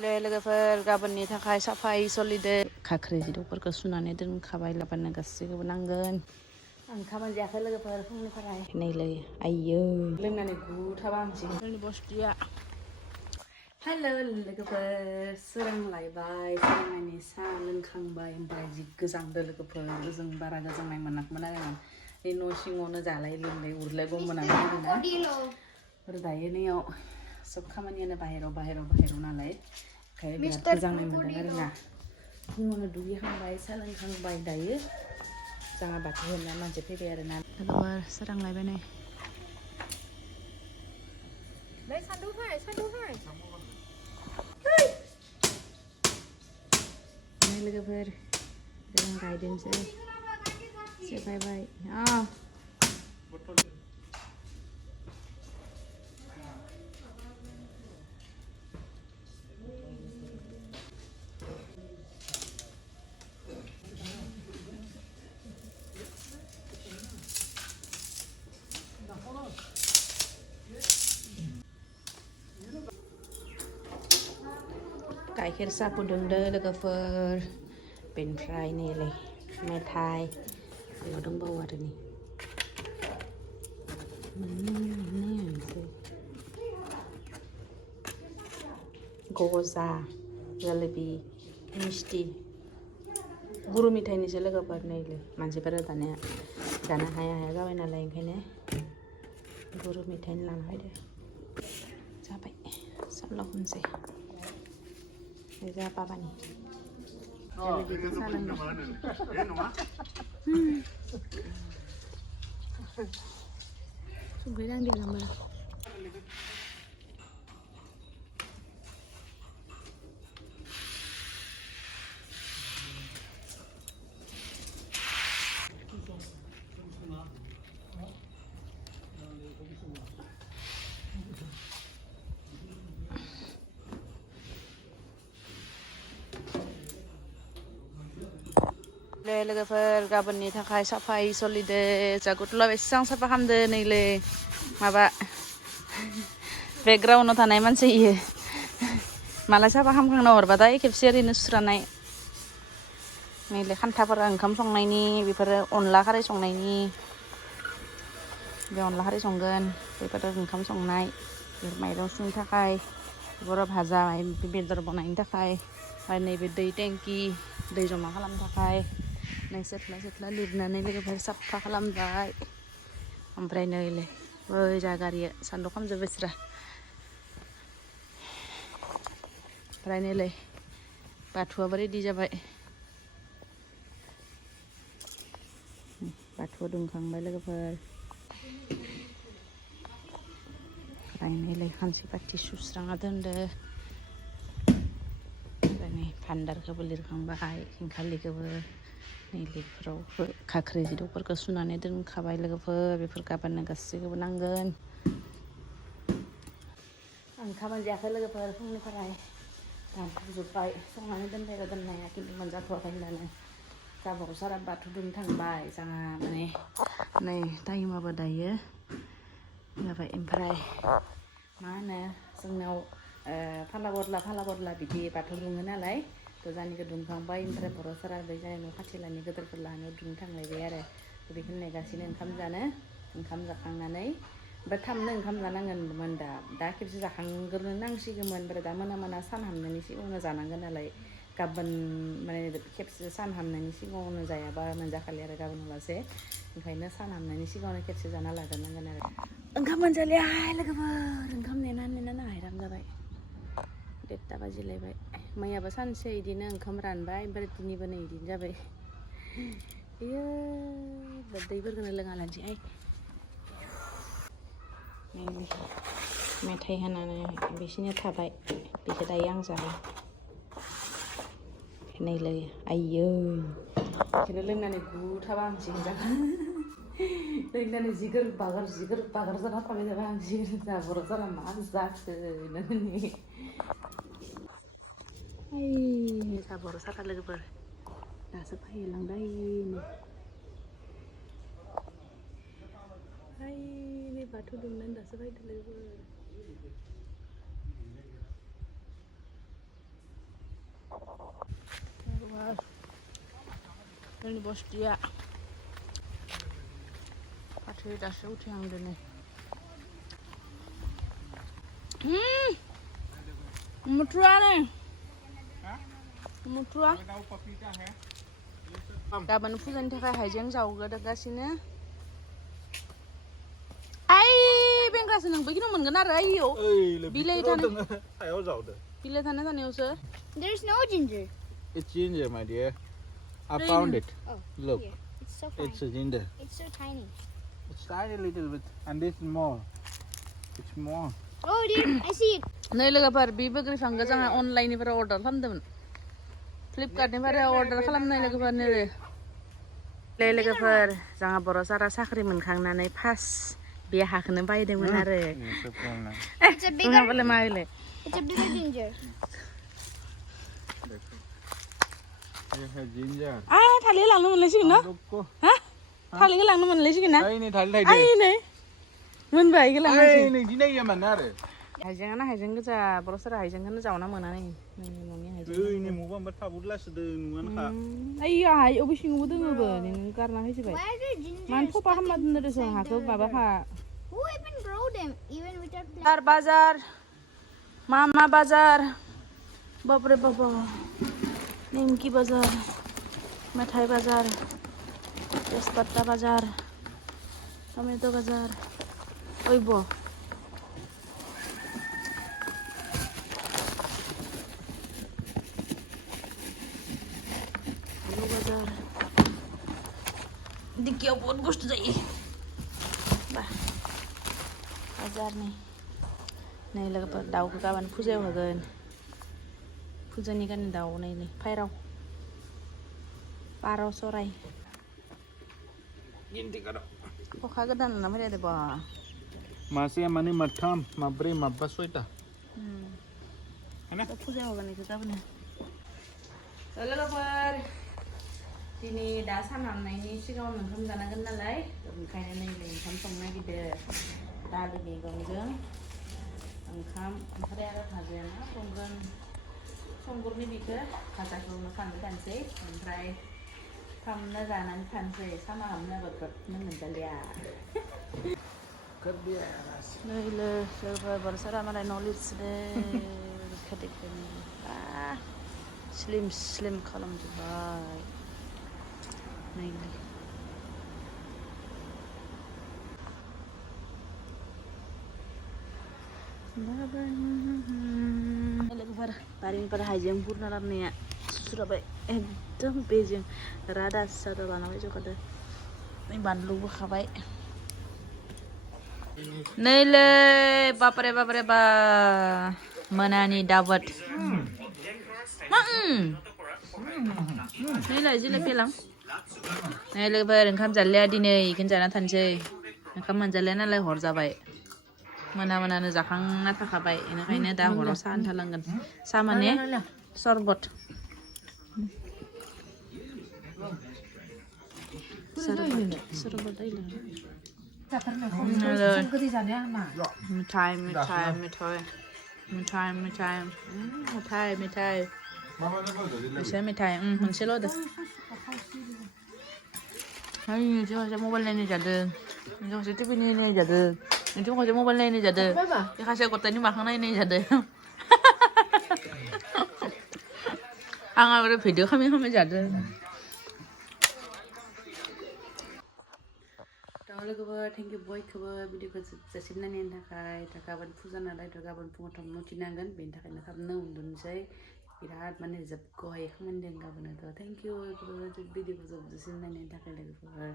लोगोफोर गाबोननि थाखाय साफायै सोलिदो खाख्रि जिदौफोरखौ सुनानै दोनखाबाय लाबानो गासैखौबो नांगोन आं खामानि जायाखै लोगोफोर फुंनिफ्राय नैलै आइयो लोंनानै गुथाबा हामसिगोन जोंनि बस्तिया हेलो लोगोफोर सोरांलायबाय सोरांनायनि साहा लोंखांबाय ओमफ्राय जि गोजांदो लोगोफोर जों बारा गोजांनाय मोनाखैमोन आरो आं बे न' सिङावनो जालाय लोंलाय उरलायगौमोन आं दायो नैयाव सब खामानियानो बाहेराव नालाय ओंखाय बिराद गोजांनाय मोनदों आरो ना फुङावनो दुगैखांबाय साहा लोंखांबाय दायो जोंहा बाथौ होनना मानसि फैबाय आरो ना लोगोफोर सोरांलायबाय नै लोगोफोर जों गायदोंसै सेफायबाय गाइखेर साहा फुदुंदो लोगोफोर बेनिफ्राय नैलाय मेथाइ बेयाव दंबावो आरो नै गजा जलेबि मिस्टि गुरु मेथाइनिसो लोगोफोर नैलै मानसिफोरा दानिया जानो हाया जाबाय नालाय ओंखायनो गुरु मेथाइनि लाना फैदो जाबाय साब्ला खनसै जा बाबानि जलेबिजों साहा लोंनो संख्रि नांदों नामा लोगोफोर गाबोननि थाखाय साफायै सोलिदो जागुटला बेसेबां साफा खालामदो नैलै माबा बेकग्राउन्डआव थानाय मानसि इयो मालाय साफा खालामखांना हरबाथाय खेबसे ओरैनो सुस्रानाय नैलै खान्थाफोरा ओंखाम संनायनि बेफोरो अनला खारै संनायनि बे अनला खारै संगोन बेफोरो ओंखाम संनाय माइरं सुनो थाखाय बेफोरो भाजा बेदर बनायनो थाखाय आरो नैबे दै टेंकि दै जमा खालामनो थाखाय नै सेथ्ला लिरनानै लोगोफोर साफा खालामबाय ओमफ्राय नैलै बै जा गारिया सान्दुं खालामजोब्बाय बिस्रा ओमफ्राय नैलै बाथौआबो रेडि जाबाय बाथौआ दुमखांबाय लोगोफोर ओमफ्राय नैलै खानसि बाथि सुस्रांना दोनदो ओमफ्राय नै भान्दारखौबो लिरखांबाय खेंखालिखौबो नैलिफोराव खाख्रि जिदौफोरखौ सुनानै दोनखाबाय लोगोफोर बेफोर गाबोननो गासैखौबो नांगोन आं खामानि जायाखै लोगोफोर फुंनिफ्राय रानखांजोब्बाय संनानै दोनबाय दोननाया खिन्थु मोनजाथ'वाखै होननानै गावबागाव सारा बाथौ दुमनो थांबाय जोंहा माने नै टाइमाबो दायो जाबाय ओमफ्राय मा होनो जोंनाव फाला बदला बिदि बाथौ दुमो नालाय थ' जानिखौ दुमखांबाय ओमफ्राय बर' सारा बै जानाय न' खाथिलानि गोदोरफोर लाहानियाव दुमनो थांलायबाय आरो बेखौनो नेगासिनो ओंखाम जाखांनानै ओमफ्राय थाबनो ओंखाम जानांगोनमोन दा खेबसे जाखांग्रोनो नांसिगौमोन ओमफ्राय दा मोना सान हाबनायनि सिगाङावनो जानांगोन नालाय गाबोन माने खेबसे सान हाबनायनि सिगाङावनो जायाबा मोनजाखालि आरो गाबोन लासे ओंखायनो सान हाबनायनि सिगाङावनो खेबसे जाना लाग्रोनांगोन आरो ओंखाम मोनजालियाहाय लोगोफोर ओंखाम नेना हैराम जाबाय 1:30 बाजिलायबाय मैयाबो सानसे इदिनो ओंखाम रानबाय ओमफ्राय दिनैबो नै इदिनो जाबाय इयो दैफोरखौनो लोङा लानोसैहाय मेथाइ होनानै बिसिनो थाबाय बेखौ दायो आं जाबाय नैलै आइयो बेखौनो लोंनानै गुथाबा हामसिगोन जाबा लोंनानै जिगोर बागार जाना थाबाय जाबा हामसिगोन जा बर' जाना मा जाखो होननानै जा बर' सारा लोगोफोर दासो फैलांबाय नै बाथौ दुमनानै दासो फैदो लोगोफोर जोंनि बस्तिया फाथो दासो उथिहांदों नै मुथुवा नै मुथुवा गाबोन फुजानि थाखाय हाइजें जावगासिनो आइ बेंग्रासो नोंबो गिनो मोनगोन आरो आइयाव बिलाइ थानो थानायावसो There is no ginger. It's ginger, my dear. I found it. Oh, Look, here. It's so fine. it's a ginger. It's so tiny. It's tiny little bit, and this is more. It's more. Oh dear, I see it. नै लोगोफोर बे बोग्रि फांखौ जोंहा अनलाइननिफ्राय order खालामदोंमोन फ्लिपकार्टनिफ्राय order खालामनाय लोगोफोर नै लोगोफोर जोंहा बर' सारा साख्रि मोनखांनानै फार्स्ट बे हाखौनो बायदोंमोन आरो It's a bigger. मा होलै It's a bigger ginger. Here's a ginger. थालिर लांनो मोनलायसिगोन ना हा थालिरखौ लांनो मोनलायसिगोन ना Ay, thali आइ नै मोनबाय इखौ लांनांसिगोन Ay, ni dinay yaman na re. हाइजेंआनो हाइजें गोजा बर' सारा हाइजेंखौनो जावना मोना नै न'नि हाइजें Ni mo ba matabudla sa nuan ka. आइया हाइ अबे सिङावबो दोङोबो नों गारना होजोबबाय Why did ginger? मानो थपा खालामना दोनदो देसन हाखौ माबाखा Who even grow them even without plant? बाजार मा बाजार बापरे बाबा निमकी बाजार मिठाई बाजार तेजपत्ता बाजार टमेटो बाजार ओइबो आलू बाजार दिखियाव बहुत बुस्थु जायो बा बाजार नै लोगोफोर दाउखौ गाबोन फुजायाव होगोन फुजानि गान दाउ नै फायराव पार सराय Ginti ka daw. खखा गोदान ना फैदो बा Masi mani matam, mabri mabaswita. फुजायाव होगोन इखौ गाबोन लोगोफोर दिनै दा सान हाबनायनि सिगाङाव ओंखाम जानांगोन नालाय ओंखायनो नै ओंखाम संनो नागिरदों दालि मैगंजों ओंखाम ओमफ्राय आरो भाजायाना संगुरनि बिखौ भाजाखौनो खांनो थानोसै ओमफ्राय खामना जानानै थानोसै सामा हाबनाबो ग्रोबनो मोनजालिया नै लोगोफोर बर'सारा मालाय न' लिरसोदों स्लिम खालामजोब्बाय नै लोगोफोर बारिनिफ्राय हाइजें बुरना लाबोनाया सुस्राबाय एकदम बेजों रादा सादा लानाबाय जखादो नै बानलुबो खाबाय नैलै बापरे बा मोनानि दावत नैलाय जिलाय फैलां नै लोगोफोर ओंखाम जालिया दिनै इखौनो जाना थानोसै ओंखाम मोनजालिया नालाय हर जाबाय मोनानो जाखांना थाखाबाय बेनिखायनो दा हराव साहा आन्था साहा माने सरबत मिठाई एसे मिठाई मोनसेल' होदो नोंजों खनसे मबाइल नायनाय जादों नोंजों खनसे टिभि नायनाय जादों नोंजों खनसे मबाइल नायनाय जादों खासे गथायनि माखौ नायनाय जादों आं आरो भिडिअ खालामै जादों लोगोफोर थेंक इउ बयखौबो भिडिअखौ जोबजासिम नायनायनि थाखाय गाबोन फुजा नालाय गाबोन फुङाव थाब उथिनांगोन बेनि थाखायनो थाबनो उन्दुनोसै बिराद माने जोबगहायै खामानि दं गाबोनथ' थेंक इउ भिडिअखौ जोबजासिम नायनायनि थाखाय लोगोफोर